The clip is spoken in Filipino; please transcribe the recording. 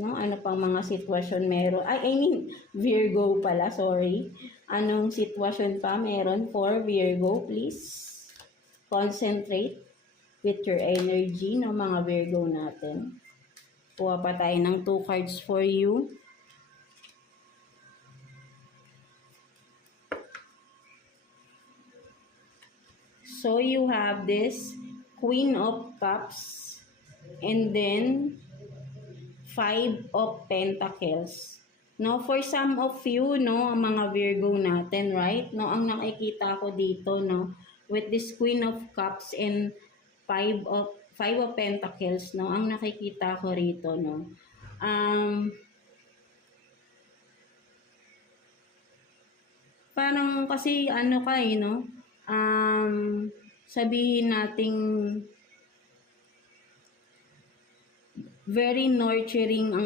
no? Ano pang mga sitwasyon meron? I mean, Virgo pala, sorry. Anong sitwasyon pa meron for Virgo, please? Concentrate with your energy, no, mga Virgo natin. Kuha pa tayo ng 2 cards for you. So, you have this Queen of Cups and then 5 of Pentacles. No, for some of you, no, ang mga Virgo natin, right? No, ang nakikita ko dito, no, with this Queen of Cups and 5 of Pentacles, no, ang nakikita ko rito, no. Parang kasi ano ka no, sabihin nating very nurturing ang